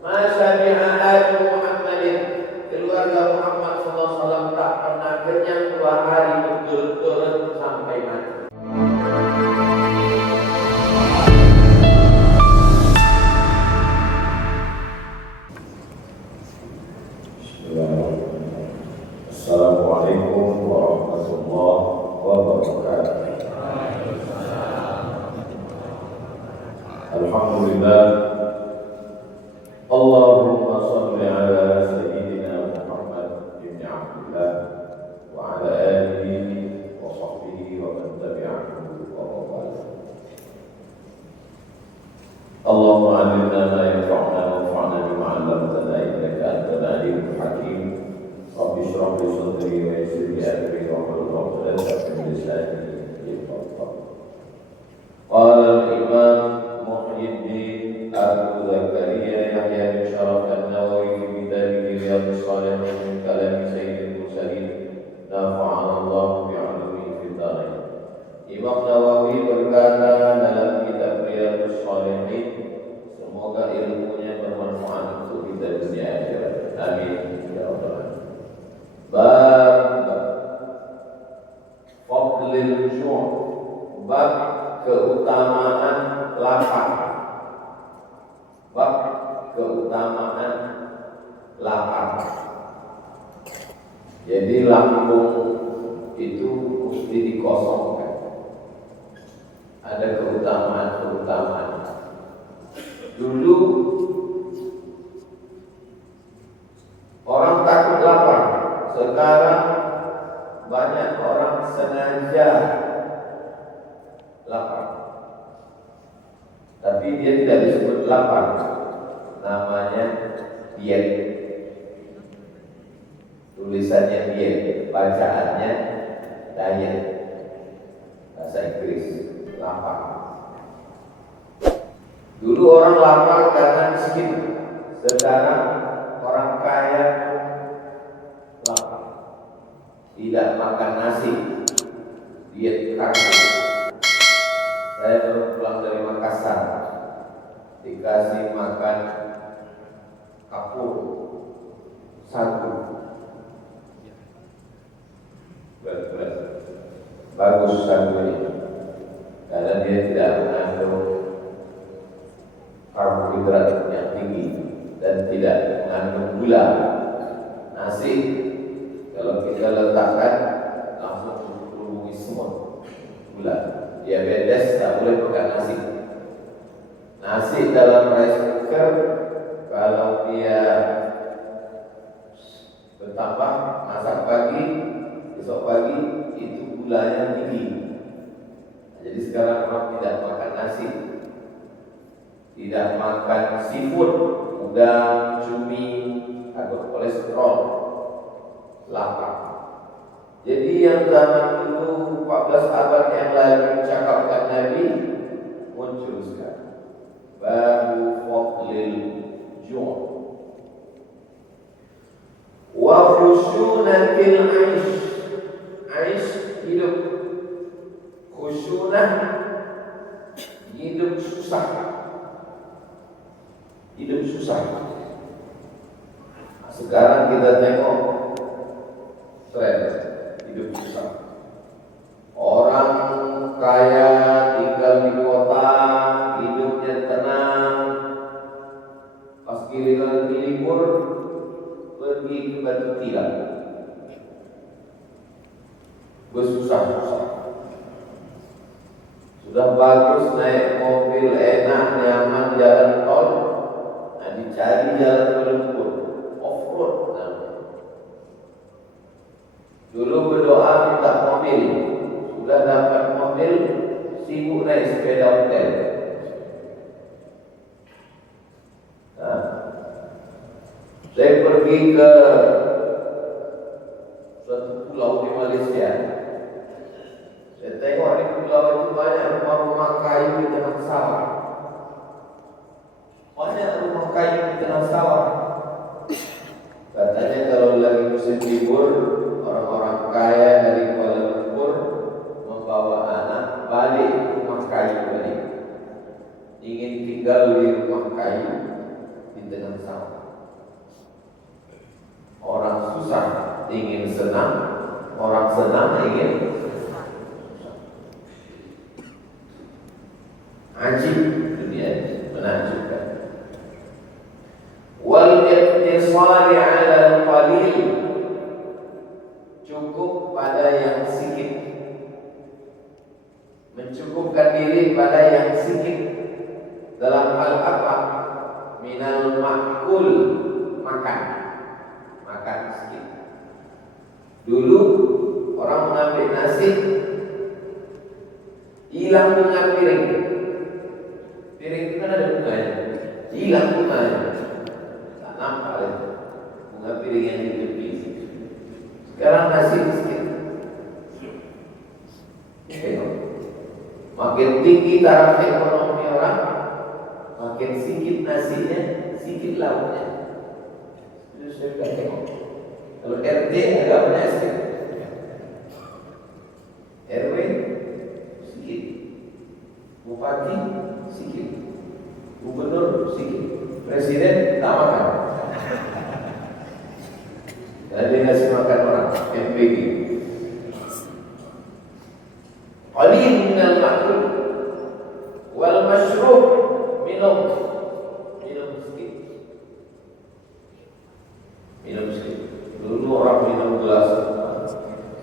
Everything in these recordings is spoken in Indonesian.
Masyabiha ali Muhammadin, keluarga Muhammad SAW tak pernah kenyang 2 hari berturut-turut sampai mati. Assalamualaikum warahmatullahi wabarakatuh. Alhamdulillah. Allahumma salli ala sayyidina Muhammad ibn Abdullah wa ala alihi wa sahbihi wa man tabi'ahu wa wala. Allahumma 'allimna ma yanfa'una wanfa'na bima 'allamtana innaka antal 'alimul hakim. Rabbi shrah li sadri wa yassir li amri wahlul 'uqdatam min lisani yafqahu qawli. Qala al-imam Muhyiddin Abu Zakaria Yahya bin Sharaf an-Nawawi fi Bidayah Riyadhus Shalihin min kalam Sayyidil Mursalin nafa'ana Allah bi'ulumihi fid dharain. Imam Nawawi berkata dalam kitab Riyadhus Shalihin, semoga ilmunya bermanfaat untuk kita dunia akhirat. Amin ya rabbal alamin. Bab fadlil ju', bab keutamaan lapar. Bab keutamaan lapar. Jadi lambung itu mesti dikosongkan. Ada keutamaan-keutamaan. Dulu orang takut lapar. Sekarang banyak orang sengaja lapar, tapi dia tidak disebut lapar, namanya diet. Tulisannya diet, bacaannya diet, bahasa Inggris lapar. Dulu orang lapar karena miskin, sekarang orang kaya lapar, tidak makan nasi, diet kaki. Saya baru pulang dari Makassar, dikasih makan kapur satu, berat, bagus satu ini, karena dia tidak mengandung karbohidrat yang tinggi dan tidak mengandung gula. Nasi kalau kita letakkan langsung berhubungi semua gula. Diabetes tak boleh makan nasi. Nasi dalam rice cooker kalau dia bertambah, masak pagi, besok pagi itu gulanya tinggi. Jadi sekarang orang tidak makan nasi, tidak makan seafood, udang, cumi, atau kolesterol, lapar. Jadi yang zaman dulu 14 abad yang lalu cakapkan Nabi muncul sekarang. Babu fadlil ju' wa khushunatil aish. Aish hidup, khusyunah hidup susah. Hidup susah. Nah, sekarang kita tengok tren hidup susah. Orang kaya tinggal di kota, hidupnya tenang. Pas giliran libur, pergi ke Batu Tilang, bersusah-susah. Sudah bagus naik mobil enak, nyaman, jalan tol, nah dicari jalan berlumpur, off-road. Dulu berdoa minta mobil, sudah dapat mobil, sibuk naik sepeda hotel. Nah, saya pergi ke suatu pulau di Malaysia. Saya tengok di pulau itu banyak rumah-rumah kayu di tengah sawah. Banyak rumah kayu di tengah sawah. Katanya kalau lagi musim libur, orang-orang kaya dari Kuala Lumpur membawa anak balik ke rumah kayu tadi, ingin tinggal di rumah kayu di tengah sama. Orang susah ingin senang, orang senang ingin susah. Ajib dunia ini, menakjubkan. Wal iqtisari 'ala al-qalil, cukup pada yang sedikit, mencukupkan diri pada yang sedikit. Dalam hal apa? Minal ma'kul, makan sedikit. Dulu orang mengambil nasi, hilang bunga piring itu kan ada bunganya, hilang bunganya, tak nampak lagi bunga piring yang di tepi. Sekarang nasi sedikit. Makin tinggi taraf ekonomi orang, makin sedikit nasinya, sedikit lauknya. Itu saya sudah tengok. Kalau RT agak banyak sedikit, RW sedikit, bupati sedikit, gubernur sedikit, presiden tak makan. Jadi ngasih makan orang, MPG. Qalil minal ma'kul wal mashrub, minum sedikit. Dulu orang minum gelas,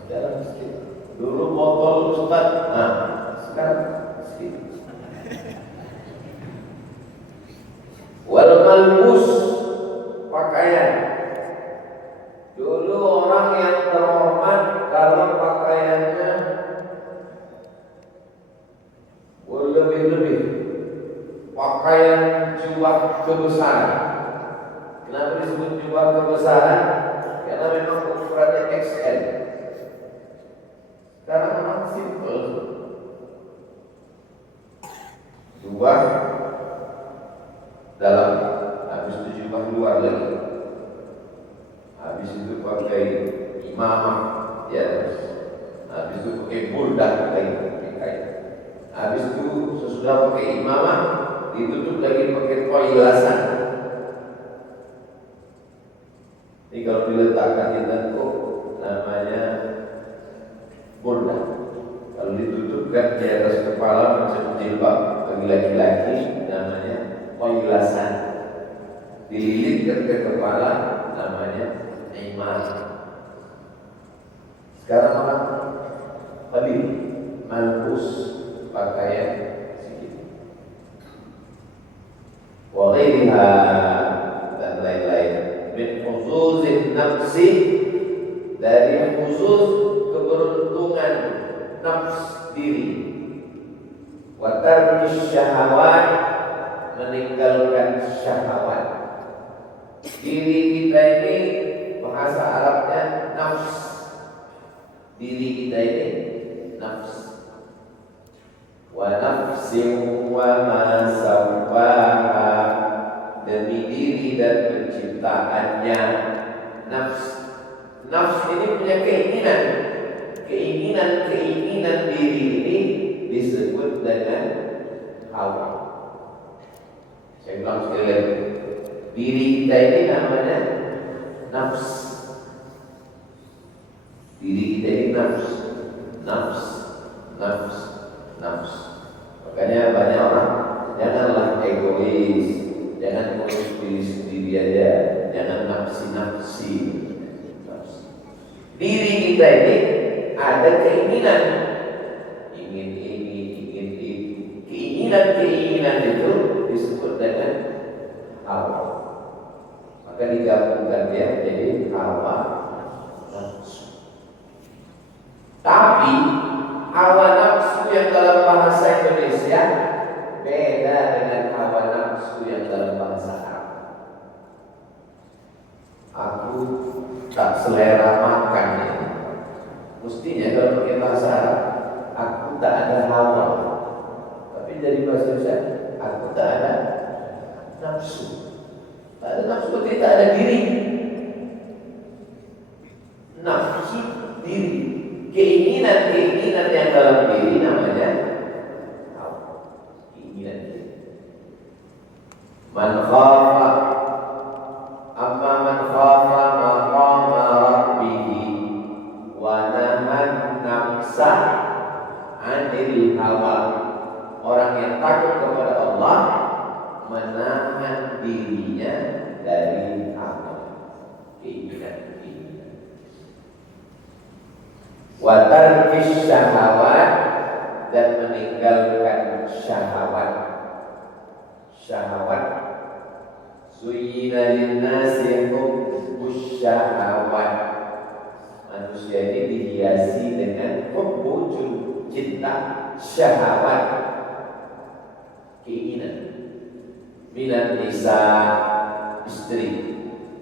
sekarang sedikit. Dulu botol Ustaz, sekarang sedikit. Wal malbus, pakaian. Dulu orang yang terhormat kalau pakaiannya lebih-lebih, pakaian jubah kebesaran. Kenapa disebut jubah kebesaran? Karena memang ukurannya XL. Sekarang memang simple, jubah dalam, habis itu jubah luar lagi, habis itu pakai imamah, ya, habis itu pakai buldak lagi, habis itu sesudah pakai imamah ditutup lagi pakai toilasan. Ini kalau diletakkan di tengkuk namanya buldak. Kalau ditutupkan di atas kepala macam jilbab bagi laki-laki namanya toilasan. Dililitkan ke kepala namanya imam. Sekarang orang habis malbus, pakaian sedikit. Wa ghairiha, dan lain-lain. Min khuzuzin nafsi, dari khusus keberuntungan nafs diri. Wa tarki syahawat, meninggalkan syahwat. Diri kita ini bahasa Arabnya nafs. Diri kita ini nafs. Wa nafsin wa ma sawwaha, demi diri dan penciptaannya. Nafs ini punya keinginan diri ini disebut dengan hawa. Saya bilang sekali lagi, diri kita ini namanya nafs. Diri kita ini nafs. Makanya banyak orang, janganlah egois, jangan ngurus diri sendiri aja, jangan nafsi. Diri kita ini ada keinginan, ingin ini, ingin itu. Keinginan itu disebut dengan hawa. Maka digabungkan dia menjadi hawa nafsu. Tapi hawa nafsu yang dalam bahasa Indonesia beda dengan hawa nafsu yang dalam bahasa Arab. Aku tak selera makan ya. Mestinya kalau pakai bahasa Arab, aku tak ada hawa. Tapi dari bahasa Indonesia, aku tak ada nafsu. Tak ada nafsu berarti tak ada diri. Nafsu diri, keinginan yang dalam diri namanya hawa. Keinginan diri. Man khafa intinya dari amal, keinginan. Wa tarkis syahawat, dan meninggalkan syahwat. Syahwat, zuyyina linnasi hubbus syahawat. Manusia ini dihiasi dengan hubbu, cinta, syahwat, keinginan. Minan nisa, istri,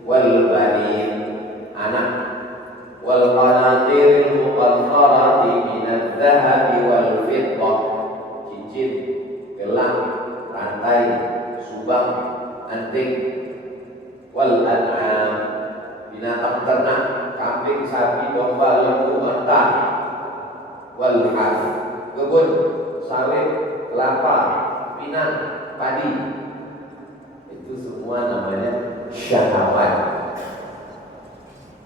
wal banin, anak, wal qanatir muqantarati minadz zahabi wal fiddah, cincin, gelang, rantai, subang, anting, wal an'am, binatang ternak, kambing, sapi, domba, lembu, unta, wal harth, kebun, sawit, kelapa, pinang, padi. Itu semua namanya syahwat.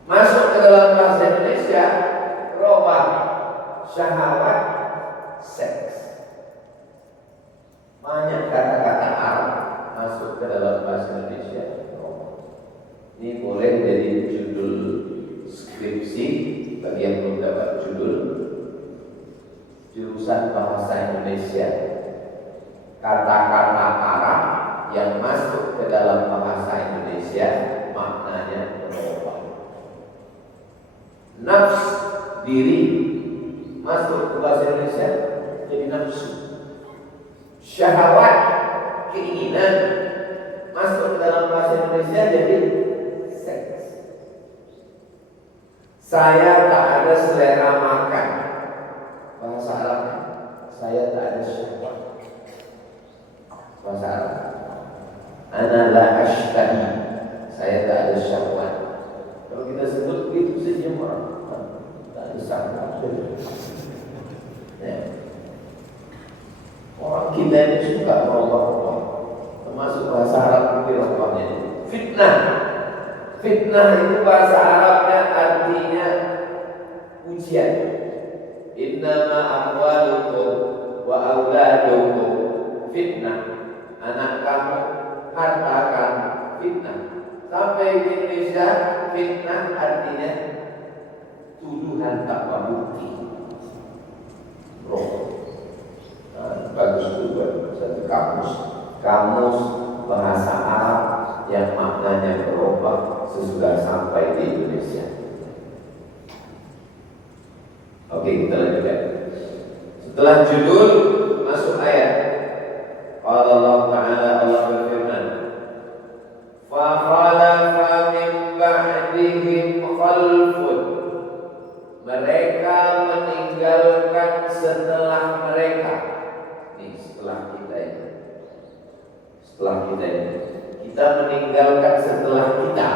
Masuk ke dalam bahasa Indonesia, robah, syahwat, seks. Banyak kata-kata Arab masuk ke dalam bahasa Indonesia. Ini boleh jadi judul skripsi bagi yang belum dapat judul. Jurusan bahasa Indonesia, kata-kata Arab yang masuk ke dalam bahasa Indonesia maknanya berubah. Nafs, diri, masuk ke bahasa Indonesia jadi nafsu. Syahwat, keinginan, masuk ke dalam bahasa Indonesia jadi seks. Saya tak ada selera makan, bahasa Arab, saya tak ada syahwat. Bahasa Arab, ana la ashtahi, saya tak ada syahwat. Kalau kita sebut itu saja orang tak ada syahwat. Ya. Orang kita ini suka berubah-ubah, termasuk bahasa Arab berubahnya. Fitnah, fitnah itu bahasa Arabnya artinya ujian. Innama amwalukum wa auladukum fitnah. Anak kamu, harta kamu, fitnah. Sampai di Indonesia, fitnah artinya tuduhan tanpa bukti. Bagus juga satu kamus bahasa Arab yang maknanya berubah sesudah sampai di Indonesia. Oke, kita lanjutkan. Setelah judul masuk ayat. Qala Allah Ta'ala, Allah berfirman, fa khalafa min ba'dihim khalfun, mereka meninggalkan setelah mereka. Nih, setelah kita ini, kita meninggalkan setelah kita.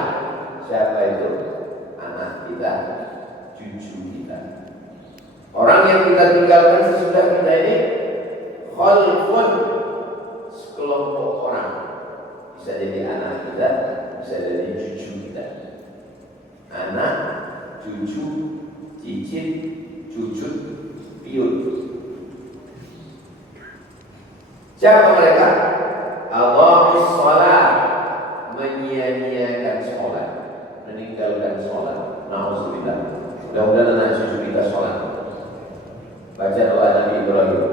Siapa itu? Anak kita, cucu kita. Orang yang kita tinggalkan sesudah kita ini khalfun, sekelompok orang. Bisa jadi anak kita, bisa jadi cucu kita. Anak, cucu, cicit, cucut, piut. Siapa mereka? Allahus sholat, menyia-nyiakan sholat, meninggalkan sholat. Na'udzubillah. Mudah-mudahan anak cucu kita sholat. Baca doa Nabi Ibrahim,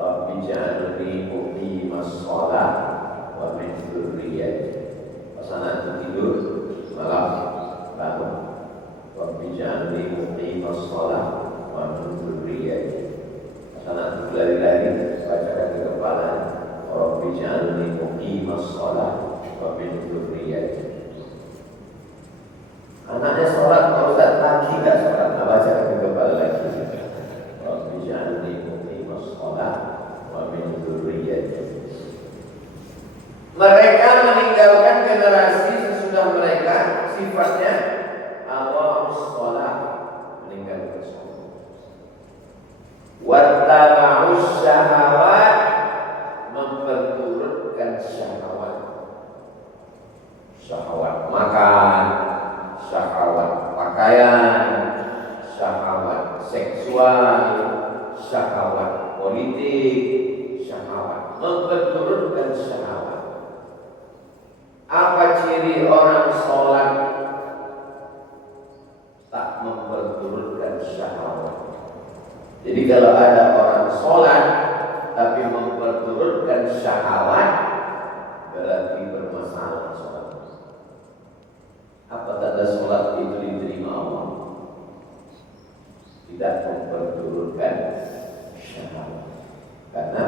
Rabbi ja'alni muqimas sholat wa min dzurriyyati. Pas anak tidur malam bangun, Rabbi ja'alni muqimas sholat wa min dzurriyyati. Pas anak lari-lari bacakan ke kepala, Rabbi ja'alni muqimas sholat wa min dzurriyyati. Anaknya sholat, Pak Ustaz, lagi tak sholat, bacakan ke kepala lagi, Rabbi ja'alni muqimas sholat wa min dzurriyyati. Mereka meninggalkan generasi sesudah mereka, sifatnya Allahus sholat, meninggalkan sholat. Wattaba'us syahawat, memperturutkan syahwat. Syahwat makan, syahwat pakaian, syahwat seksual, syahwat politik, syahwat memperturutkan syahwat. Apa ciri orang sholat tak memperturutkan syahwat? Jadi kalau ada orang sholat tapi memperturutkan syahwat, berarti bermasalah sholat. Apa tanda sholat itu diterima Allah? Tidak memperturutkan syahwat. Karena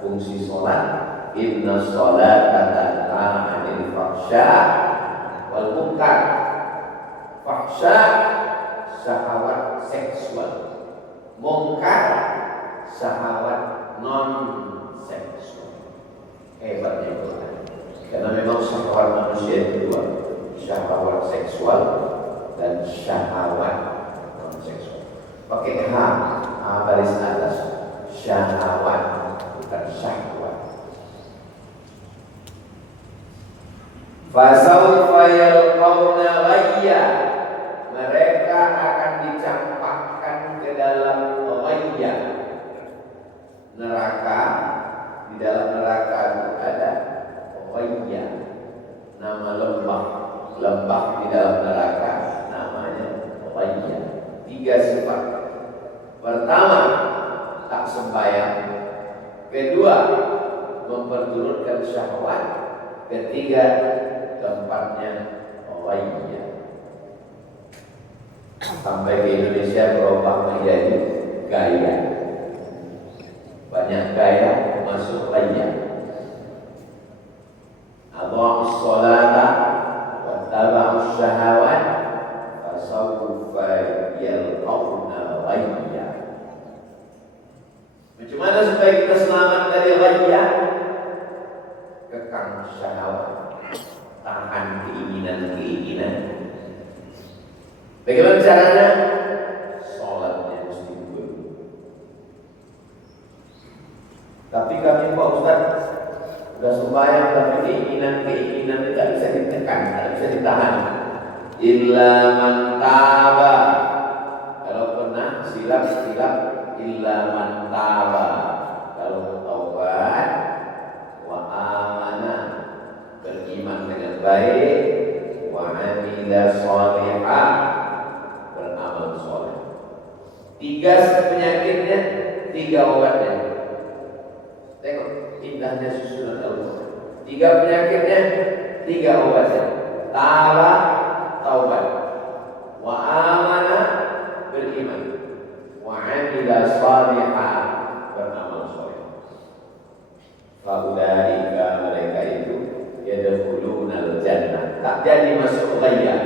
fungsi sholat, inna sholata tanha 'anil fahsya wal munkar. Fahsya syahwat seksual, munkar syahwat non seksual. Hebatnya Quran. Karena memang syahwat manusia itu dua, syahwat seksual dan syahwat non seksual. Pakai H baris atas, syahwat bukan syahwat. Fasawfa yalqawna ghayya, mereka akan dicampakkan ke dalam ghayya, neraka. Di dalam neraka itu ada ghayya, nama lembah di dalam neraka namanya ghayya. 3 sifat. Pertama, tak sembahyang. Kedua, memperturutkan syahwat. Ketiga, tempatnya ghayya. Sampai di Indonesia berubah menjadi gaya. Banyak gaya masuk ghayya. Adha'us sholata wa taba'us syahawat fasawfa yalqawna ghayya. Macam mana supaya kita selamat dari ghayya? Kekang syahwat, tahan keinginan-keinginan. Bagaimana caranya? Sholatnya mesti betul. Tapi kami Pak Ustaz sudah sembahyang, tapi keinginan-keinginan tidak bisa ditekan, tidak bisa ditahan. Illa man taba. Kalau pernah silap illa man taba. Kalau bertaubat wa amana, beriman dengan baik, wa amila shalihah, beramal soleh. 3 penyakitnya, 3 obatnya. Tengok indahnya susunan Allah. 3 penyakitnya, 3 obatnya. Taba, taubat, wa amana, beriman, wa amila shalihah, beramal soleh. Faulaika, mereka itu yadkhulunal jannah, tak jadi masuk ghayya,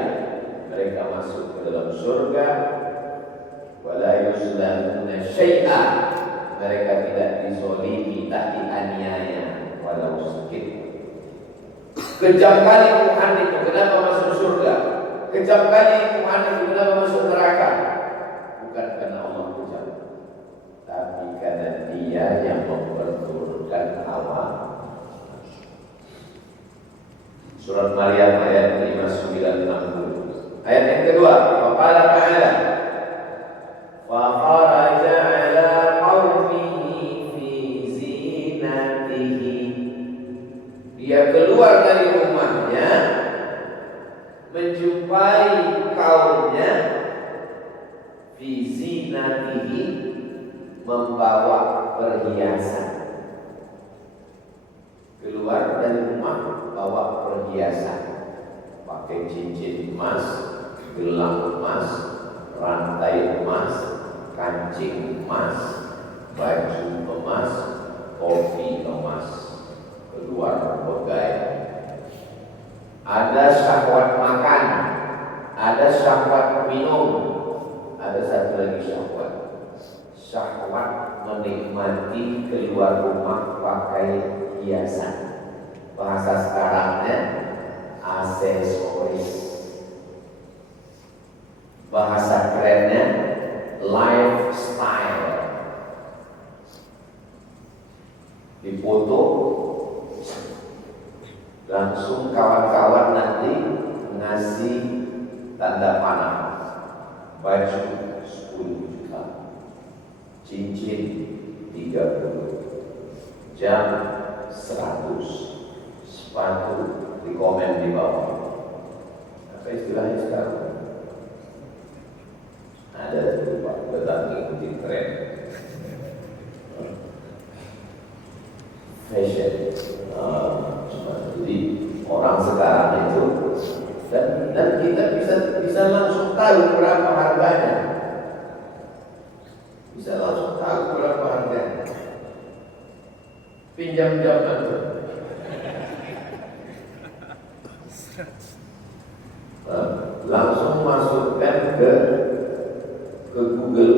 mereka masuk ke dalam surga. Wala yuzlamuna syai'a, mereka tidak dizalimi, tak dianiaya walau sedikit. Kejam kali Tuhan itu kenapa masuk surga? Kejam kali Tuhan itu kenapa masuk neraka? Bukan karena Allah kejam, tapi karena Dia yang memperturutkan hawa. Surat Maryam ayat 59-60. Ayat yang kedua, Qala ta'ala wa kharaja ala qaumihi fi zinatihi. Dia keluar dari rumahnya menjumpai kaumnya fi zinatihi, membawa perhiasan. Keluar dari rumah bawa perhiasan, pakai cincin emas, gelang emas, rantai emas, kancing emas, baju emas, topi emas. Keluar bergaya. Ada syahwat makan, ada syahwat minum, ada satu lagi syahwat. Syahwat menikmati keluar rumah pakai hiasan. Bahasa sekarangnya aksesoris. Bahasa kerennya lifestyle. Dipoto, langsung kawan-kawan nanti ngasih tanda panah. Baju 10 juta, cincin 30, jam 100, sepatu di komen di bawah. Apa istilahnya sekarang? Ada tuh Pak, kita ngikuti tren fashion. Jadi orang sekarang itu dan kita bisa langsung tahu berapa harganya. Bisa langsung tahu berapa harganya. Pinjam zaman tuh. Langsung masukkan ke Google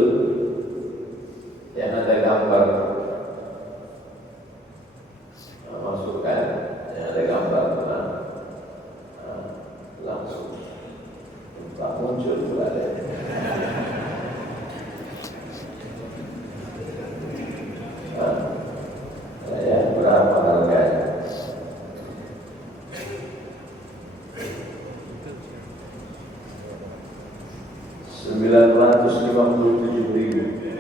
yang ada gambar. Masukkan yang ada gambar. Langsung tak muncul pula deh. Saya berapa harganya? 957.000.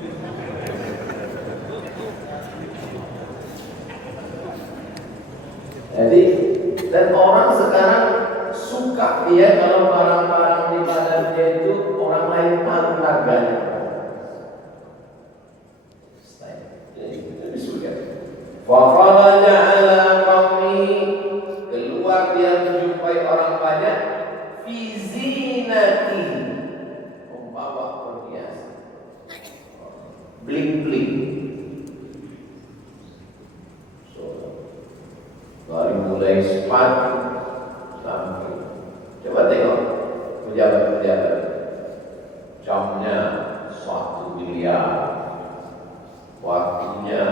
Jadi dan orang sekarang suka dia kalau barang-barang di badan dia itu orang lain tahu harganya. Jadi itu suka. Fafalanya ala qawmi, keluar dia menjumpai orang banyak. Fi zinati, membawa perhiasan, bling-bling. Dari mulai sepatu sampai, coba tengok pejabat-pejabat, jamnya 1 miliar, waktunya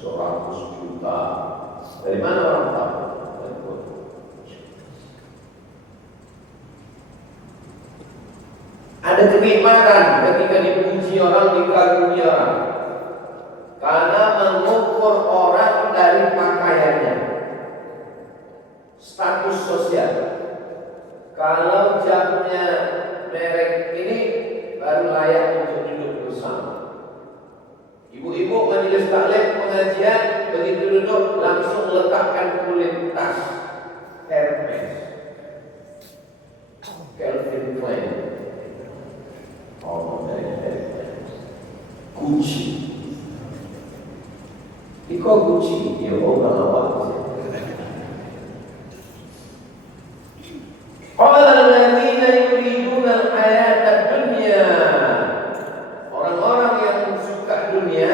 100 juta. Dari mana orang tahu? Ada kenikmatan ketika dipuji orang, dikagumi orang, karena mengukur orang dari pakaiannya, status sosial. Kalau jamnya merek ini baru layak untuk duduk bersama. Ibu-ibu majelis taklim pengajian begitu duduk langsung letakkan kulit tas Hermes, Calvin Klein, Gucci. Iko Gucci, ya orang awak. Qala alladziina yuriduna al-hayata ad-dunya. Orang-orang yang suka dunia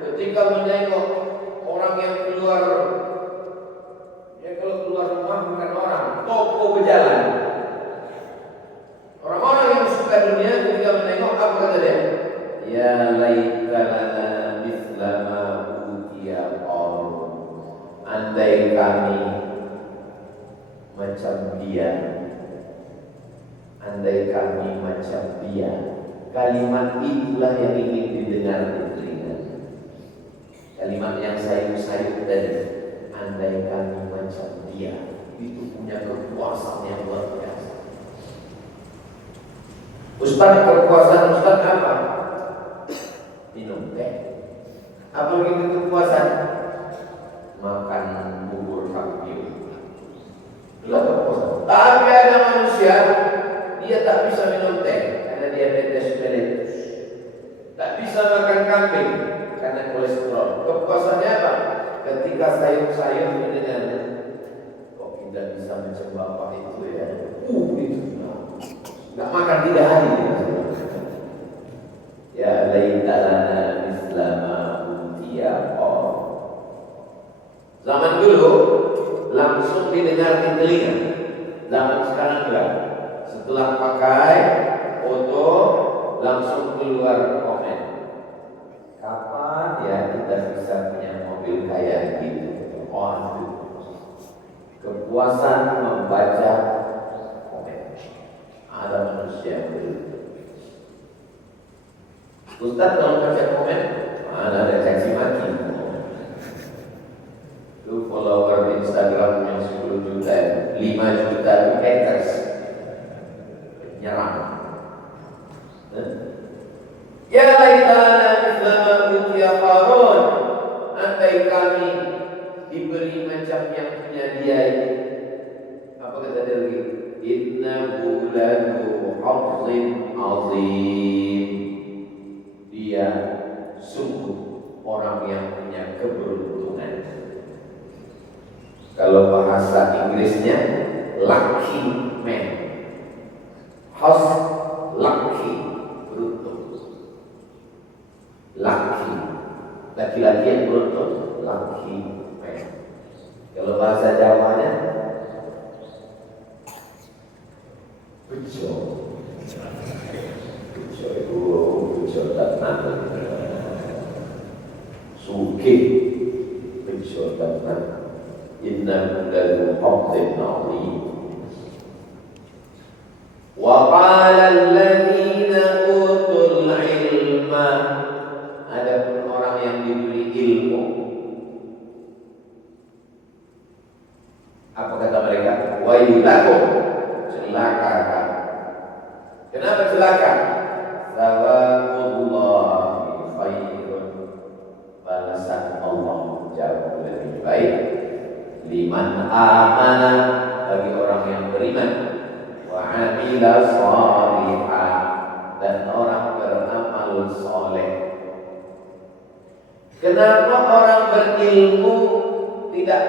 ketika menengok orang yang keluar, ya kalau keluar rumah bukan orang, toko berjalan. Orang-orang yang suka dunia ketika menengok apa kata dia? Ya laita lana mithla ma utiya Qarun. Andai kami macam dia, andai kami macam dia. Kalimat itulah yang ingin didengar di telinga. Kalimat yang sayup-sayup tadi, andai kami macam dia, itu punya kekuasaan yang luar biasa. Ustaz, kekuasaan Ustaz apa? Minum teh. Apa lagi kekuasaan? Makan bubur kambing. Itulah kekuasaan. Tapi ada manusia, dia tak bisa minum teh karena diabetes mellitus. Tak bisa makan kambing karena kolesterol. Kekuasaannya apa? Ketika sayur-sayur mendengarnya, kok tidak bisa macam bapak itu ya? Itu nggak makan 3 hari. Ya laita lana mithla ma utiya Qarun. Zaman dulu langsung didengar di telinga. Zaman sekarang enggak. Setelah pakai foto langsung keluar komen. Kapan ya kita bisa punya mobil kayak gitu? Kepuasan membaca komen. Ada manusia yang begitu. Ustaz kalau baca komen, mana ada caci maki. Lu follower di Instagram yang 10 juta, 5 juta haters, nyerang. Ya laitana mithla ma utiya Qarun. Andai kami diberi macam yang punya dia ini. Apa kata dia lagi? Innahu lahu hazzin azim. Dia sungguh orang yang punya keberuntungan. Kalau bahasa Inggrisnya lucky man. Haz, lucky, beruntung. Lucky, laki-laki yang beruntung, lucky man. Kalau bahasa Jawanya bejo. Bejo itu bejo datang. Sugih bejo datang. Inna lahu hazzin azim. Wa qala alladziina utul ilma, adapun orang yang diberi ilmu, apa kata mereka? Wailakum, celaka kamu. Kenapa celaka? Thawabullahi khairun, balasan Allah jauh lebih baik. Liman amana, bagi orang yang beriman, wa amila shalihah, dan orang beramal soleh. Kenapa orang berilmu tidak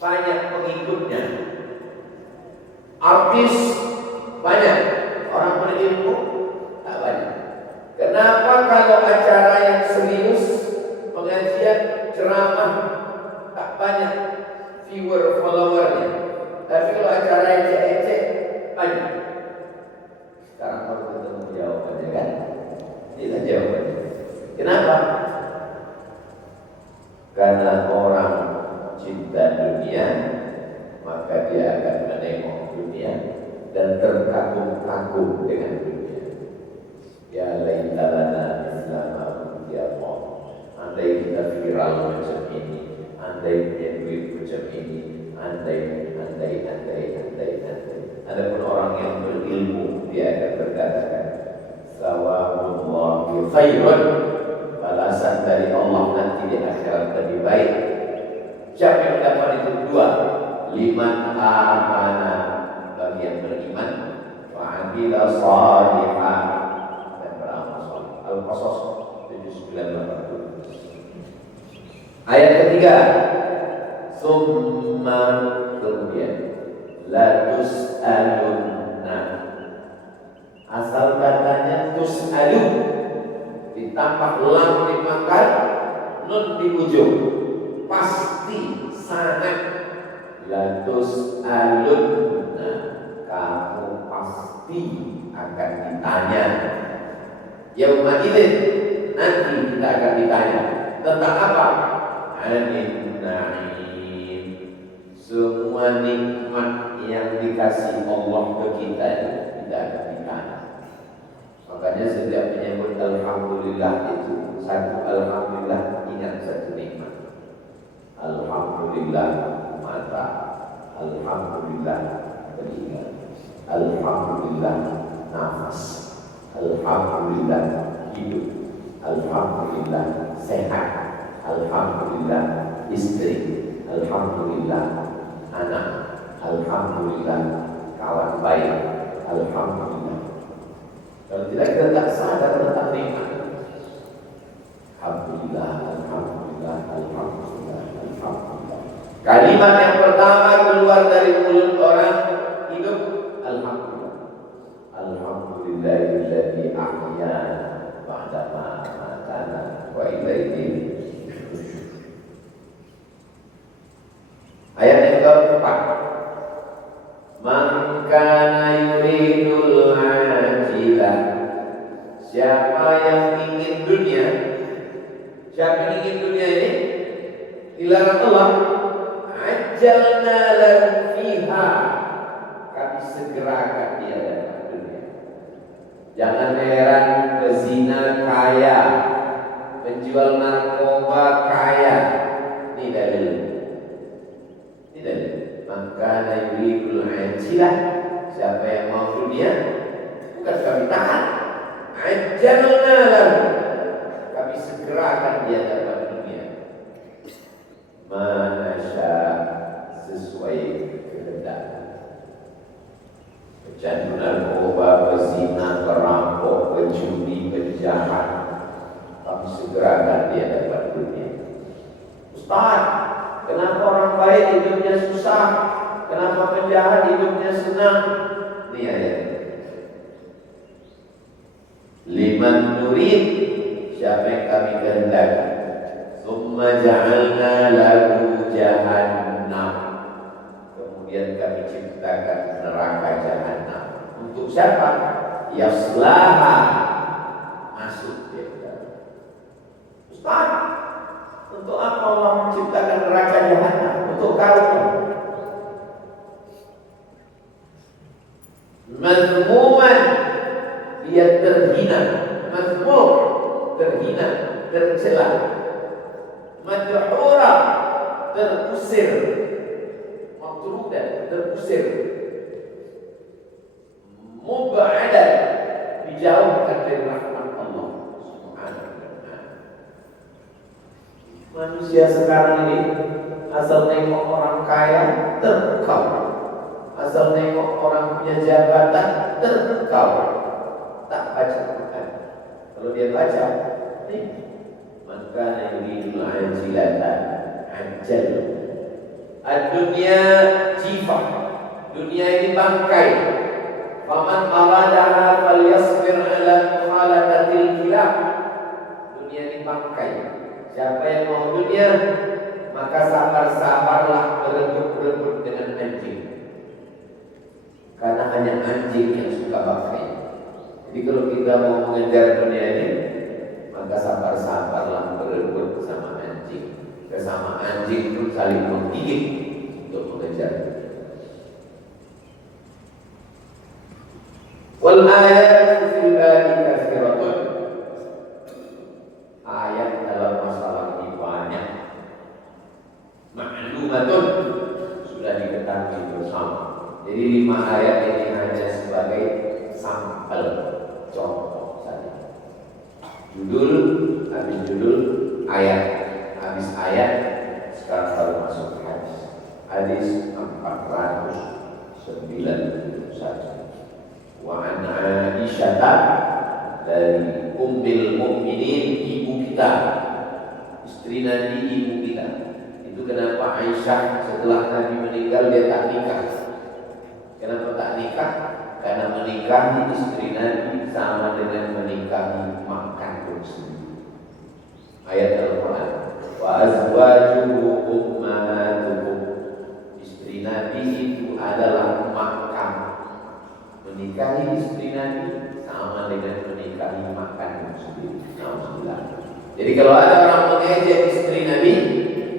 banyak pengikutnya? Artis banyak, orang berilmu tak banyak. Kenapa kalau acara yang serius, pengajian, ceramah, tak banyak viewer followernya, tapi kalau acara ecek-ecek banyak? Sekarang kalau ketemu jawabannya kan, ini jawabannya. Kenapa? Karena orang cinta dunia, maka dia akan menengok dunia dan terkagum-kagum dengan dunia. Ya laita lana mislama ya Allah, andai kita viral macam ini, andai punya duit macam ini, andai. Adapun orang yang berilmu, dia akan berkata, sawabullahi khairun, balasan dari Allah nanti di akhirat lebih baik. Siapa yang dapat itu? Dua. Liman amana, bagi yang beriman, wa amila shalihah, dan beramal saleh. Al-Qasas 79. Ayat ketiga, summa, kemudian, la tus'alunna. Asal katanya tus'alu, ditambah lam di pangkal, nun di ujung, pasti, sangat. La tus'alunna, kamu pasti akan ditanya. Yauma idzin, nanti kita akan ditanya tentang apa? Anin na'im, semua nikmat yang dikasih Allah ke kita akan ditanya. Makanya setiap menyebut alhamdulillah itu satu alhamdulillah, ingat satu nikmat. Alhamdulillah mata, alhamdulillah telinga, alhamdulillah nafas, alhamdulillah hidup, alhamdulillah sehat, alhamdulillah istri, alhamdulillah anak, alhamdulillah kawan baik, alhamdulillah. Kalau tidak, kita tak sadar tentang nikmat. Alhamdulillah, alhamdulillah, alhamdulillah, alhamdulillah. Kalimat yang pertama keluar dari mulut orang hidup, alhamdulillah. Alhamdulillahilladzi ahyana ba'da ma amatana wa ilaihi. Ayat yang keempat, man kana yuridul ajilah, siapa yang ingin dunia. Siapa yang ingin dunia ini? Dilarang Allah. Ajjalna lahu fiha, kami segerakan dia dalam dunia. Jangan heran pezina kaya, penjual narkoba kaya. Ini dalil. Maka yuridul ajilah, siapa yang mau dunia, bukan kami tahan. Ajjalna lahu, kami segerakan dia dapat dunia. manasya sesuai kehendak. Pecandu narkoba, pezina, perampok, penjudi, penjahat, tapi segerakan dia dapat dunia. Ustaz, kenapa orang baik hidupnya susah? Kenapa penjahat hidupnya senang? Ini ayat. Liman nurid, siapa yang kami kehendaki. Summa ja'alna lahu jahannam. Kemudian kami ciptakan neraka jahannam. Untuk siapa? Yaslaha, masuk dia ke dalam. Ustaz, untuk apa Allah menciptakan neraka jahannam? Untuk kaum mazmuman, dia terhina. Mazmum, terhina, tercela. Madhura, terusir. Matrudan, terusir. Mub'adan, dijauhkan dari rahmat Allah Subhanahu wa ta'ala. Manusia sekarang ini asal nengok orang kaya terpukau, asal nengok orang punya jabatan terpukau, tak baca Quran. Kalau dia baca, maka yuridul ajilatan ajal. Ad-dunya jifah, dunia ini bangkai. Faman aradaha falyasbir ala mukhalatatil kilab. Dunia ini bangkai. Siapa yang mau dunia, maka sabar-sabarlah berebut-berebut dengan anjing. Karena hanya anjing yang suka bangkai. Jadi kalau kita mau mengejar dunia ini, maka sabar-sabarlah berebut sama anjing. Sesama anjing pun saling menggigit untuk mengejar. Wal ayat fil babi katsiratun. Ayat dalam masalah ini banyak. Ma'lumatun, sudah diketahui bersama. Jadi 5 ayat ini hanya sebagai sampel, contoh saja. Judul, habis judul, ayat, habis ayat, sekarang baru masuk hadis. Hadis 491. Wa an Aisyah, dari Ummul Mukminin, ibu kita, istri Nabi, ibu kita. Itu kenapa Aisyah setelah Nabi meninggal dia tak nikah. Kenapa tak nikah? Karena menikahi istri Nabi sama dengan menikahi mak kandung sendiri. Ayat Al-Quran. Wa azwajuhu ummahatukum. Istri Nabi itu adalah mak kamu. Menikahi istri Nabi sama dengan menikahi mak kandung sendiri. Alhamdulillah. Jadi kalau ada orang mengejek istri Nabi,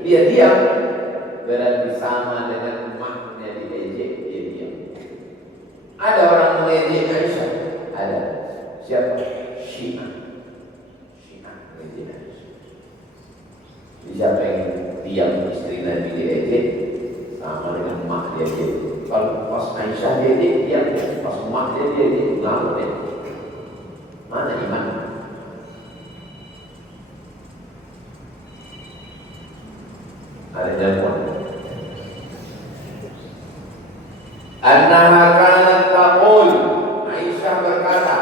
dia diam, berarti sama dengan maknya diejek, dia diam. Ada orang mengejek Aisyah, ada. Siapa? Syiah. Syiah mengejek Aisyah. Jadi siapa yang diam istri Nabi diejek, sama dengan mak dia diejek. Kalau pas Aisyah diejek, diam. Pas mak dia diejek, ngawur dia. Mana iman? Ada jawaban. Annaha kanat taqul, Aisyah berkata,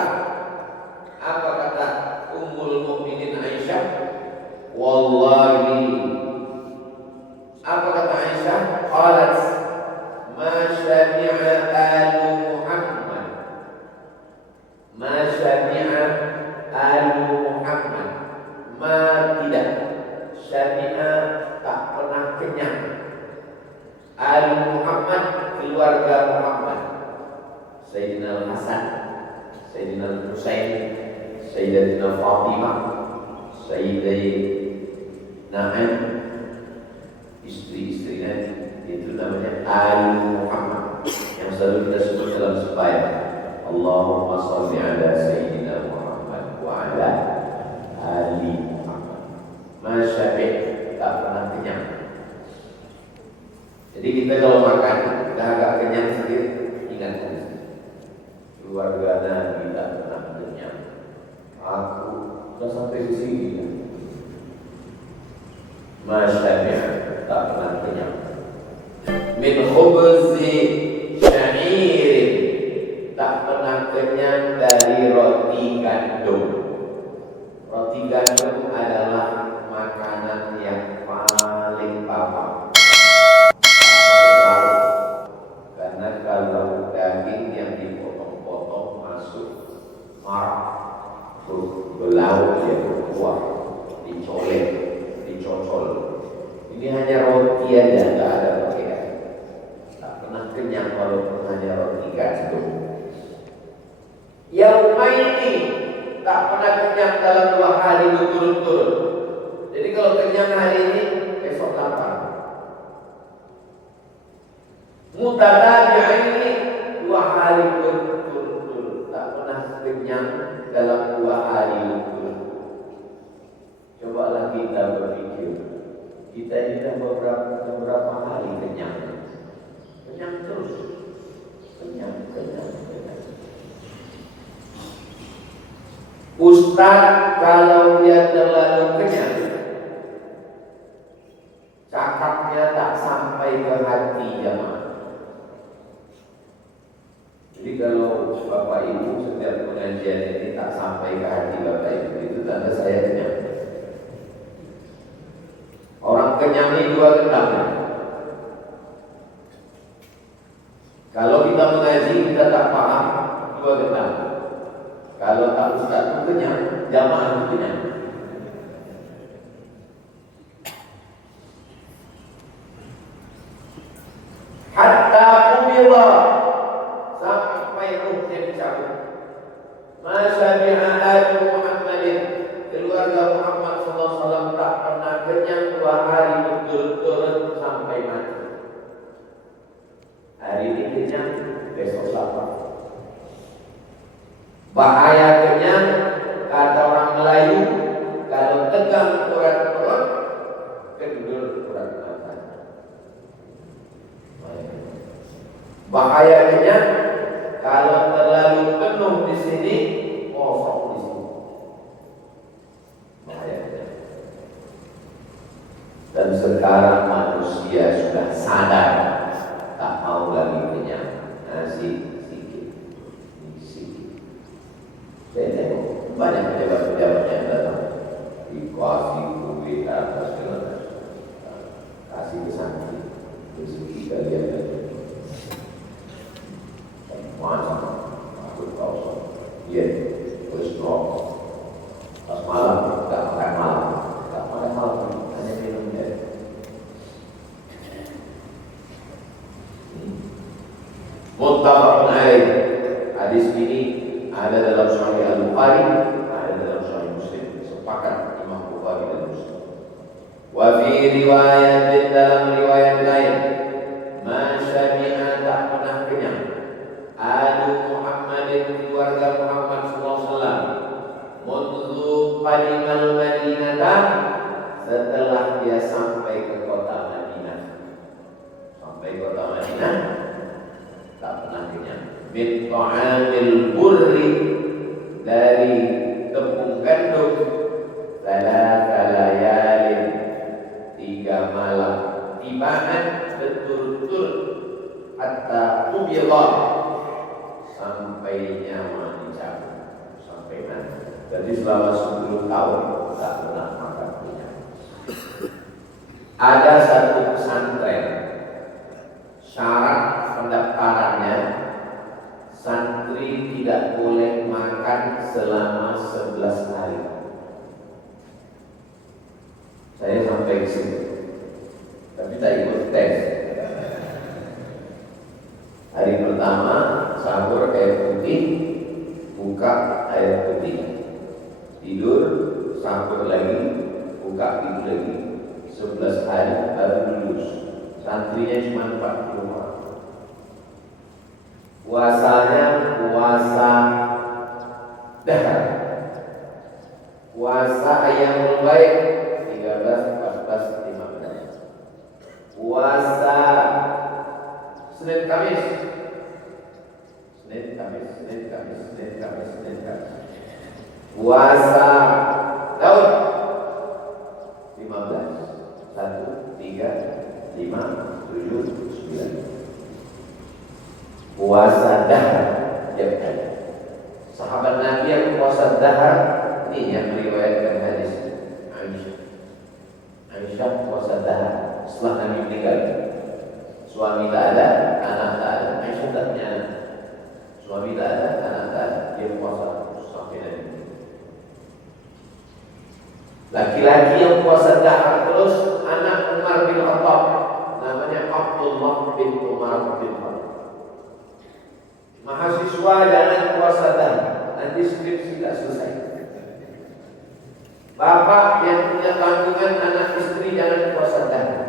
apa kata Ummul Mukminin Aisyah? Wallahi, apa kata Aisyah? Qalat, ma syami'a alu Muhammad, ma syami'a alu Muhammad, ma tidak, syami'a tak pernah kenyang. Alu Muhammad, keluarga Muhammad, Sayyidina Hasan, Sayyidina Husain, Sayyidatina Fatimah, Sayyidina Ali, istri-istri Nabi, itu namanya Alu Muhammad, yang selalu kita sebut dalam sembahyang. Allahumma shalli ala Sayyidina Muhammad wa ala Ali Muhammad. Masyabi' tak pernah kenyang. Jadi kita kalau makan dah agak kenyang sedikit, ingat keluarga Nabi tak pernah kenyang. Aku sudah sampai di sini. Masyabi'. tak pernah kenyang. Min khubzi syairin, tak pernah kenyang dari roti gandum. Roti gandum adalah makanan yang paling bawah. Karena kalau daging yang dipotong-potong masuk marah, terus belau dia keluar, dicolek, dicocol. Ini hanya roti aja, nggak ada pakai. Tak pernah kenyang walaupun hanya roti gandum. Yaumaini, tak pernah kenyang dalam 2 hari berturut-turut. Jadi kalau kenyang hari ini, besok lapar. Mutatabi'aini, 2 hari berturut-turut. Tak pernah kenyang dalam 2 hari berturut-turut. Cobalah kita berpikir, kita ini dah beberapa hari kenyang. Kenyang terus. Kenyang. Ustaz kalau dia terlalu kenyang, cakapnya tak sampai ke hati jemaah. Jadi kalau Bapak Ibu setiap pengajian ini tak sampai ke hati Bapak Ibu, itu tanda saya kenyang. Orang kenyang ini 2 gendang. Kalau kita mengaji kita tak paham, 2 gendang. Kalau tak ustaz itu kenyang, jamaah itu kenyang. Hatta kumila, sampai ruhnya dicabut. Masa bi'ahadu Muhammadin, keluarga Muhammad SAW tak pernah kenyang 2 hari berturut-turut sampai mati. Hari ini kenyang, besok lapar. Bahaya kenyang, kata orang Melayu, kalau tegang urat perut, kendul urat mata. Bahaya kenyang, kalau terlalu penuh di sini, kosong di sini. Bahaya kenyang. Dan sekarang manusia sudah sadar, tak mau lagi kenyang. Nasi saya tengok banyak pejabat-pejabat yang datang dikasih duit atas segala kasih ke santri rezeki kalian macam aku tahu ya terus drop pas malam tak makan malam hanya minum air. Muttafaqun alaih. Hadis ini ada dalam Sahih Al-Bukhari, ada dalam Sahih Muslim. Sepakat Imam Bukhari dan Muslim. Wa fi riwayat, dalam riwayat lain, ma syabi'a, tak pernah kenyang. Alu Muhammadin, keluarga Muhammad SAW, mundu qadimal Madinah, setelah dia sampai ke kota Madinah. Sampai kota Madinah, tak pernah kenyang. Min ta'amil burri, dari tepung gandum, salasa layalin, 3 malam, tibaan berturut-turut, hatta ubiyah, sampai nyawa dicabut, sampai mati. Jadi selama 10 tahun tak pernah makan kenyang. Ada satu pesantren, syarat pendaftarannya, santri tidak boleh makan selama 11 hari. Saya sampai ke sini, tapi tak ikut tes. Hari pertama sahur air putih, buka air putih, tidur, sahur lagi, buka tidur lagi. 11 hari baru lulus. Santrinya cuma 40 orang. Puasanya puasa dahar, puasa ayam baik 13, 14, 15. Puasa Senin Kamis, Senin Kamis, Senin Kamis, Senin Kamis, Senin Kamis. Puasa Daud 15, 1, 3, 5, 7, 9. Puasa dahar tiap hari. Sahabat Nabi yang puasa dahar ini yang meriwayatkan hadis Aisyah. Aisyah puasa dahar setelah Nabi meninggal. Suami tak ada, anak tak ada. Aisyah tak punya anak. Suami tak ada, anak tak ada. Dia puasa sampai Nabi. Laki-laki yang puasa dahar terus anak Umar bin Khattab, namanya Abdullah bin Umar bin Khattab. Mahasiswa jangan puasa dahar, nanti skripsi tidak selesai. Bapak yang punya tanggungan anak istri jangan puasa dahar,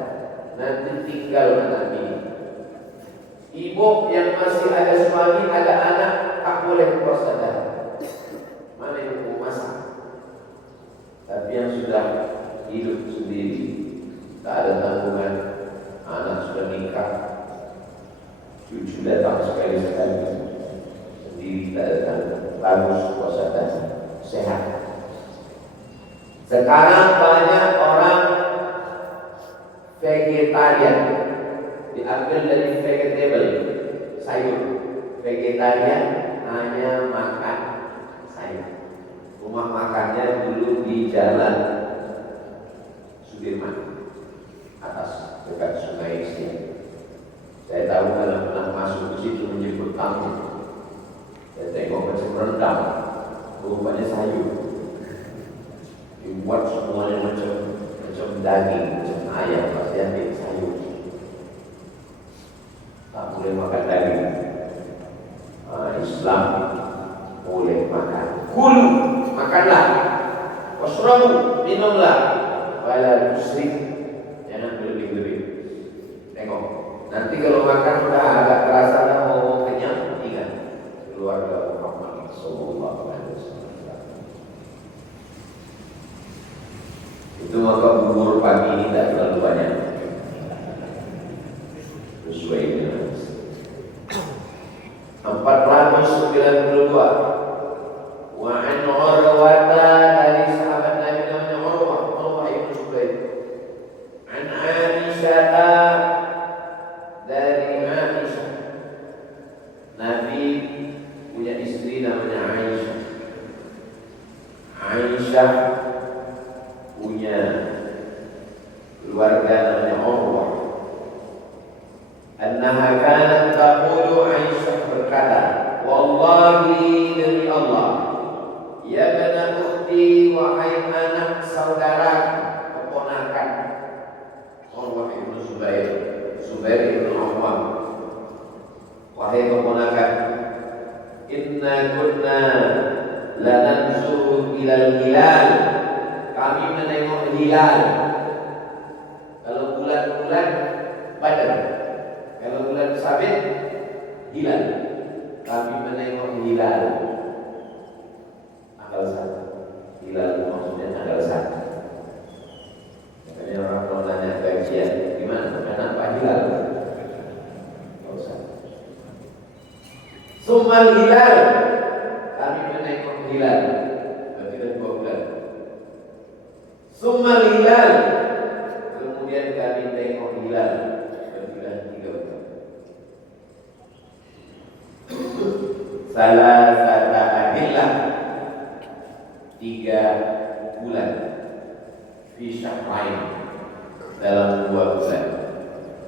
nanti tinggal anak ini. Ibu yang masih ada suami, ada anak, tak boleh puasa dahar. Mana yang mau masak? Tapi yang sudah hidup sendiri, tak ada tanggungan, anak sudah nikah, cucu datang sekali-sekali, sendiri tak ada tanggungan, bagus puasa dahar, sehat. Sekarang banyak orang vegetarian, diambil dari vegetable, sayur. Vegetarian hanya makan sayur. Rumah makannya dulu di Jalan Sudirman atas dekat Sungai Siak. Saya tahu kalau pernah masuk ke situ menyebut tamu. Saya tengok macam rendang, rupanya sayur. Dibuat semuanya macam daging, macam ayam, pasti ambil sayur. Tak boleh makan daging. Islam boleh makan. Kulu, makanlah. Wasrabu, minumlah. Wala tusrik, jangan berlebih-lebih. Tengok, nanti kalau makan sudah agak terasa dah mau kenyang, ingat keluarga Muhammad sallallahu alaihi wasallam. Itu maka bubur pagi ini tak terlalu banyak. Sesuai dengan 492. Wa an Urwata, dari sahabat Nabi namanya Urwah ibn Zubair. An Aisyah, dari Aisyah. Nabi punya istri namanya Aisyah. Aisyah punya keluarga namanya Urwah. Annaha kanat taqulu, Aisyah berkata, wallahi demi Allah, ya bana ukhti, wahai anak saudaraku, keponakan Urwah ibn Zubair, Zubair ibn Awwam, wahai keponakan, inna kunna lananzuru ilal hilal, kami menengok hilal. Kalau bulan-bulan Badar, kalau bulan sabit hilal. Kami menengok hilal tanggal 1. Hilal maksudnya tanggal 1. Makanya orang kalau nanya kajian, gimana? Kenapa hilal? Tanggal 1. Summal hilal, kami menengok hilal. Berarti dah 2 bulan. Summal hilal, kemudian kami tengok hilal. Berarti dah 3 bulan. Salah kata ahillah, 3 bulan. Fi syahrain, dalam 2 bulan.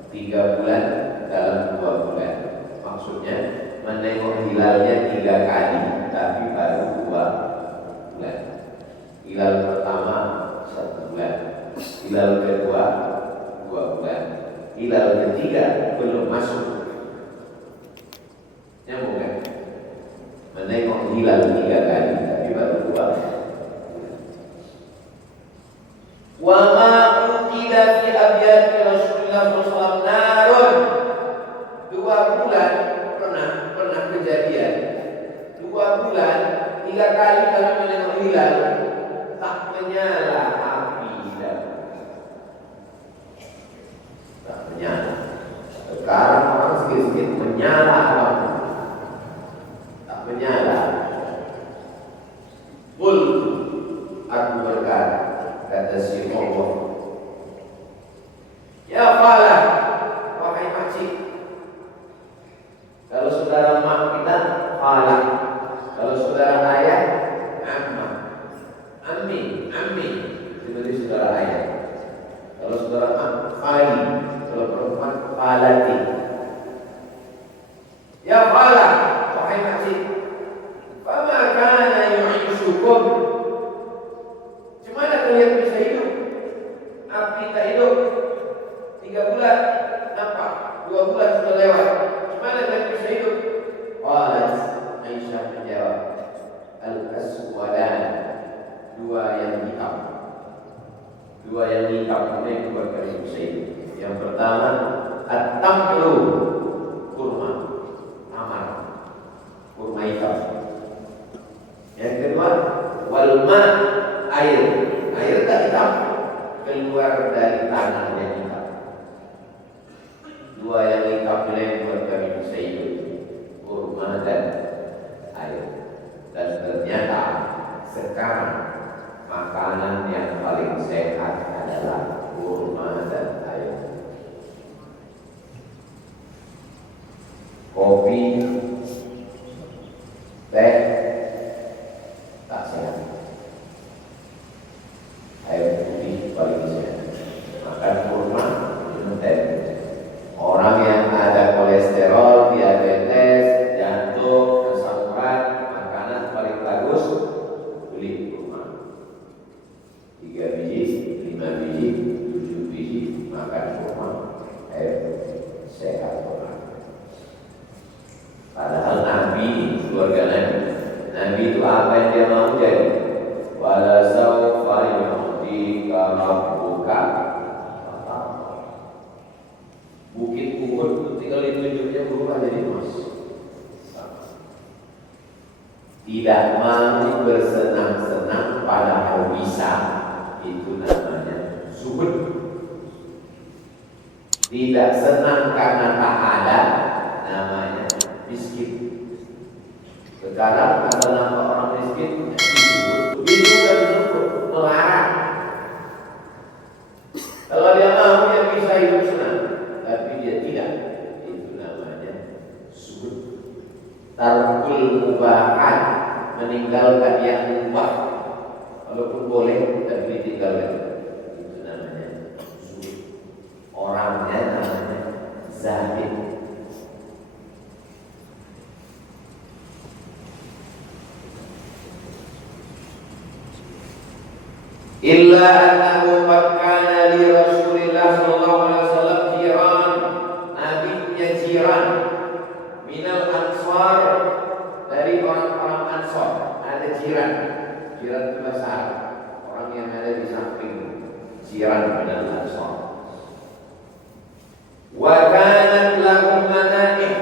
3 bulan dalam 2 bulan. Maksudnya menengok hilalnya 3 kali, tapi baru 2 bulan. Hilal pertama 1 bulan, hilal kedua 2 bulan, hilal ketiga belum masuk. Nyambung kan? Menengok hilal 3 kali, tapi baru 2 bulan. Wa ma uqila fi abyati Rasulullah SAW narun. 2 bulan pernah kejadian. 2 bulan 3 kali kami menengok hilal, tak menyala api dan tak menyala. Sekarang orang sedikit-sedikit menyala api, tak menyala. Aku berkata, kata si Allah, Ya Allah, wahai makhluk, fama kana yu'ishukum. Gimana kalian bisa hidup? Api tak hidup 3 bulan, nampak 2 bulan sudah lewat. Gimana kalian bisa hidup? Qalat, Aisyah menjawab, al-aswadan, 2 yang hitam. 2 yang hitam ini yang buat kalian bisa hidup. Yang pertama, at-tamru, kurma, amar, kurma hitam. Yang kedua, walma, air. Air tak hitam, keluar dari tanah yang hitam. 2 yang hitam ini yang buat kami bisa hidup, kurma dan air. Dan ternyata sekarang makanan yang paling sehat adalah kurma dan air. Kopi, teh tak sehat. Air putih paling sehat. Makan kurma, minum teh. Orang yang ada kolesterol, diabetes, jantung, asam urat, makanan paling bagus beli kurma. 3 biji, 5 biji, 7 biji, makan kurma, air putih, sehat orang. Padahal Nabi, keluarga Nabi itu apa yang dia mau jadi? Wala sawfa yu'tika rabbuka. Bukit Uhud itu tinggal ditunjuknya berubah jadi emas. Tidak mau bersenang-senang padahal bisa, itu namanya zuhud. Tidak senang karena tak ada, namanya miskin. Sekarang kata nama orang miskin, itu kan melarang. Kalau dia mau, dia bisa hidup senang, tapi dia tidak. Itu namanya zuhud. Tarkul mubahat, meninggalkan yang mubah, walaupun boleh tapi ditinggalkan. Itu namanya zuhud. Orangnya namanya zahid. Illa annahu qad kana li Rasulillah sallallahu alaihi wasallam jiran, Nabi punya jiran minal ansar, dari orang-orang Ansor. Ada jiran itu bahasa Arab, orang yang ada di samping, jiran minal Ansor. Wa kanat lahum manaih,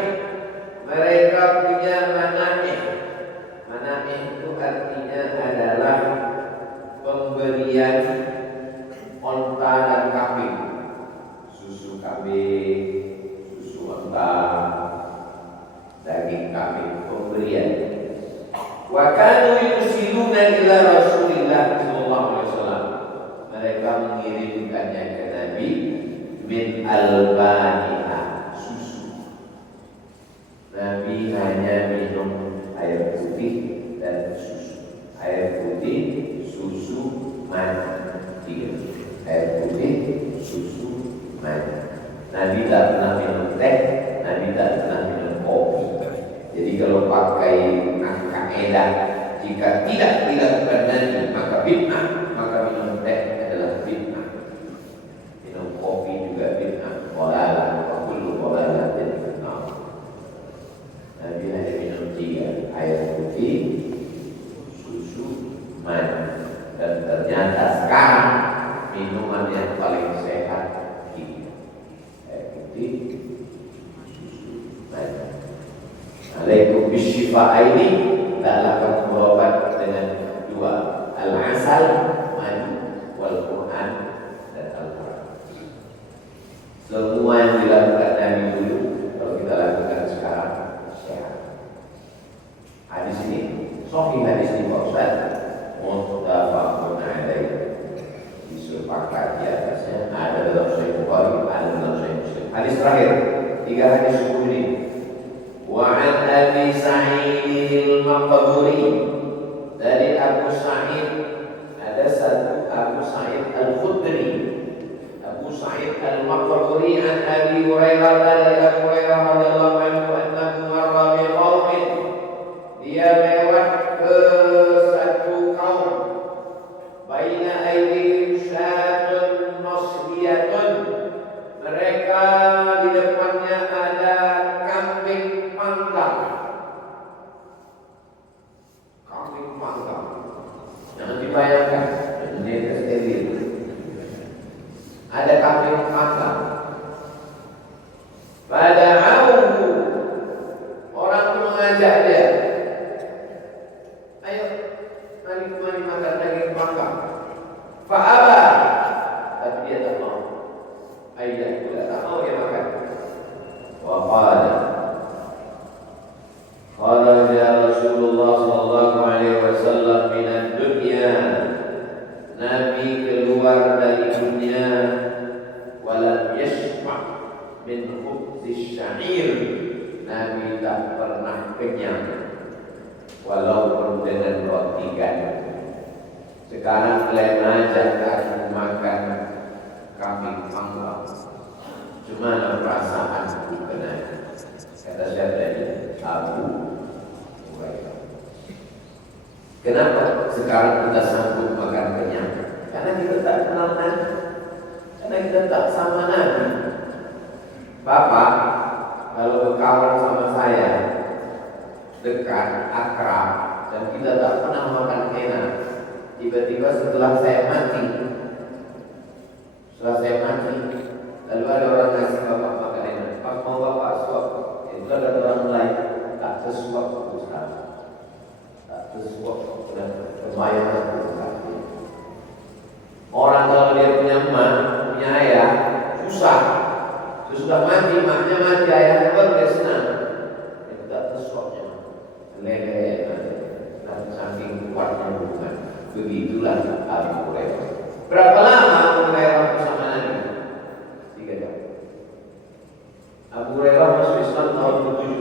mereka punya manaih. Manaih itu artinya adalah pemberian onta dan kambing, susu kambing, susu onta, daging kambing, pemberian. Wa kanu yusiluna ila Rasulillah sallallahu alaihi wasallam, mereka mengirimkannya ke Nabi min albaniha, susu. Nabi hanya minum air putih dan susu. Air putih, susu, madu. 3. Air putih, susu, madu. Nabi tak pernah minum teh, Nabi tak pernah minum kopi. Jadi kalau pakai kaidah, jika tidak dilakukan Nabi maka bid'ah, maka minum teh adalah bid'ah. Minum kopi juga bid'ah. Qalalah wa kullu qalalatin finnar. Nabi hanya minum 3, air putih, susu, madu. Dan ternyata sekarang minuman yang paling sehat ini air putih, susu, madu. Alaikum bisyifa'aini, taklah kamu berobat dengan 2, al-asal, madu, wal Quran dan Al-Quran. Semua yang dilakukan Nabi dulu, kalau kita lakukan sekarang sehat. Hadis ini, sahih hadis ini Pak Ustaz, muttafaqun alaih, disepakati atasnya. Ada dalam Sahih Bukhari, ada dalam Sahih Muslim. Hadis terakhir, 3 hadis subuh ini. Wa an Abi Sa'id al-Maqburi, dari Abu Sa'id, ada satu Abu Sa'id al-Khudri, Abu Sa'id al-Maqburi, an Abi Hurairah, dari Abu Hurairah radhiyallahu anhu, annahu marra mengajak dia, ayo mari makan daging panggang. Fa'aba, tapi dia tak mau. Aisyah juga tak mau dia makan. Wa qala ya Rasulullah sallallahu alaihi wasallam min ad-dunya, Nabi keluar dari dunia, walam yashma' min khubzis sya'ir, Nabi tak pernah kenyang walaupun dengan roti gandum. Sekarang kalian ajak aku makan kambing panggang, cuma perasaan benar. Kata siapa ini? Abu Hurairah. Kenapa sekarang kita sanggup makan kenyang? Karena kita tak kenal Nabi, karena kita tak sama Nabi. Bapak kalau berkawan sama saya, dekat, akrab, dan kita tak pernah makan enak, tiba-tiba setelah saya mati, lalu ada orang ngasih bapak makan enak, pas mau bapak suap, itu ada orang lain tak sesuap Ustaz, tak sesuap dan kebayang Ustaz. Orang kalau dia punya emak, punya ayah, susah. Sesudah mati, maknya mati, ayahnya baru dia senang. Itu tak sesuapnya, lele, dan saking kuatnya hubungan. Begitulah Abu Hurairah. Berapa lama Abu Hurairah bersama Nabi? 3 jam. Abu Hurairah masuk Islam tahun ke-7.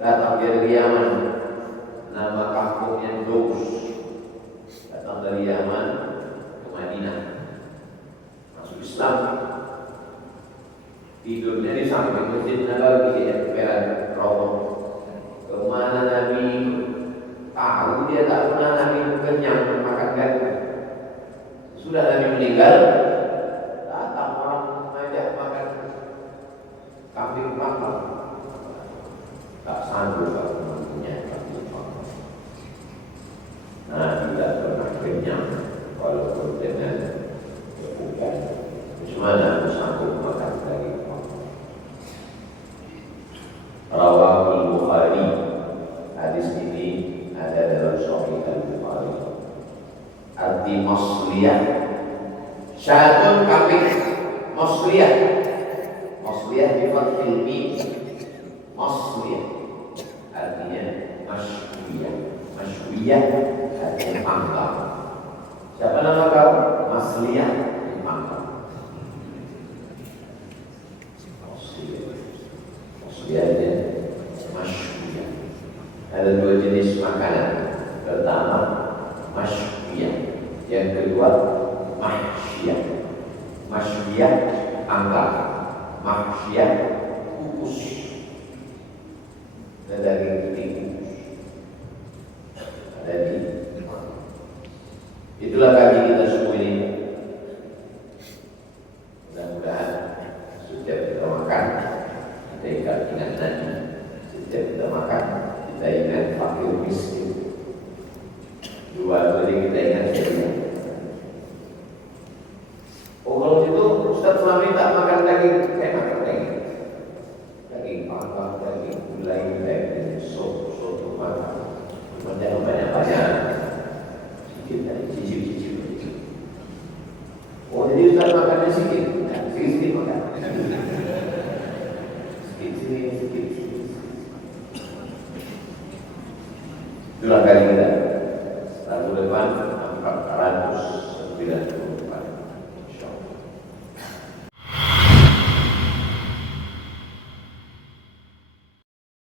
Datang dari Yaman. Nama kampungnya Daus. Datang dari Yaman ke Madinah. Masuk Islam. Tidurnya di samping Masjid Nabawi ya, peran Rawah. Kemana Nabi tahu dia tak pernah Nabi kenyang makan gandum. Sudah Nabi meninggal, datang orang mengajak makan kambing panggang. Tak sanggup aku mempunyai kambing panggang. Nabi tak pernah kenyang walaupun dengan kebukan. Bagaimana aku sanggup makan daging panggang? Rawahul Bukhari. Hadis ini ada dalam Sahih Al-Bukhari. Arti masliyah, syatun kambing masliyah. Masliyah di fathil mim. Masliyah artinya masyhiyah. Masyhiyah artinya panggang. Siapa nama kau? Masliyah panggang. Masliyah masyhiyah. Ada 2 jenis makanan. Pertama masyhiyah, yang kedua mahsyiyah. Mahsyiyah panggang, mahsyiyah kukus. Ada daging putih kukus. Ada di. Itulah kaji kita semua ini. Mudah-mudahan setiap kita makan, kita ingat Nabi. Setiap kita makan, kita ingat fakir miskin. Dua kali kita ingat syariat. Oh kalau itu Ustaz selama ini tak makan daging, saya makan daging. Daging panggang, daging gulai, daging soto makan. Jangan banyak-banyak. Cicip. Oh jadi Ustaz makannya sikit, sikit makan. Sikit. Itulah kali kita. Tahun depan 490